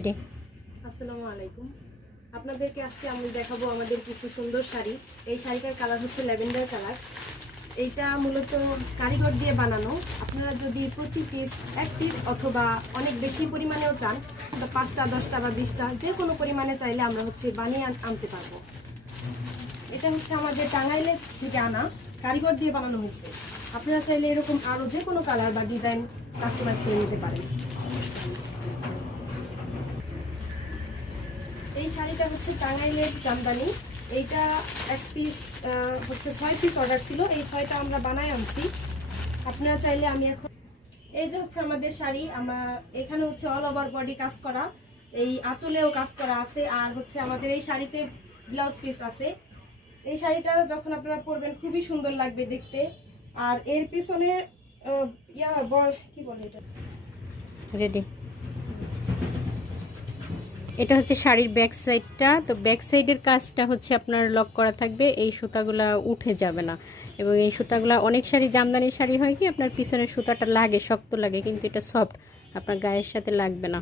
আসসালামু আলাইকুম। আপনাদেরকে আজকে আমি দেখাবো আমাদের কিছু সুন্দর শাড়ি। এই শাড়িটার কালার হচ্ছে ল্যাভেন্ডার কালার। এইটা মূলত কারিগর দিয়ে বানানো। আপনারা যদি প্রতি পিস এক পিস অথবা অনেক বেশি পরিমাণেও চান, 5টা 10টা বা 20টা যে কোনো পরিমাণে চাইলে আমরা বানিয়ে আনতে পারবো। এটা হচ্ছে আমাদের টাঙ্গাইলের থেকে আনা, কারিগর দিয়ে বানানো হয়েছে। আপনারা চাইলে এরকম আরও যে কোনো কালার বা ডিজাইন কাস্টমাইজ করে নিতে পারেন। এই শাড়িটা হচ্ছে টাঙ্গাইলের জামদানি। এইটা এক পিস হচ্ছে 6 পিস অর্ডার ছিল, এই 6টা আমরা বানায় আনছি। আপনারা চাইলে আমি এখন এই যে হচ্ছে আমাদের শাড়ি, এখানে হচ্ছে অল ওভার বডি কাজ করা, এই আঁচলেও কাজ করা আছে, আর হচ্ছে আমাদের এই শাড়িতে ব্লাউজ পিস আছে। এই শাড়িটা যখন আপনারা পরবেন খুবই সুন্দর লাগবে দেখতে। আর এর পিছনে কি বলে এটা, রেডি। এটা হচ্ছে শাড়ির ব্যাক সাইডটা। তো ব্যাক সাইডের কাজটা হচ্ছে আপনার লক করা থাকবে, এই সুতাগুলা উঠে যাবে না। এবং এই সুতাগুলা অনেক শাড়ি, জামদানি শাড়ি হয় কি আপনার পিছনের সুতাটা লাগে, শক্ত লাগে, কিন্তু এটা সফট, আপনার গায়ের সাথে লাগবে না।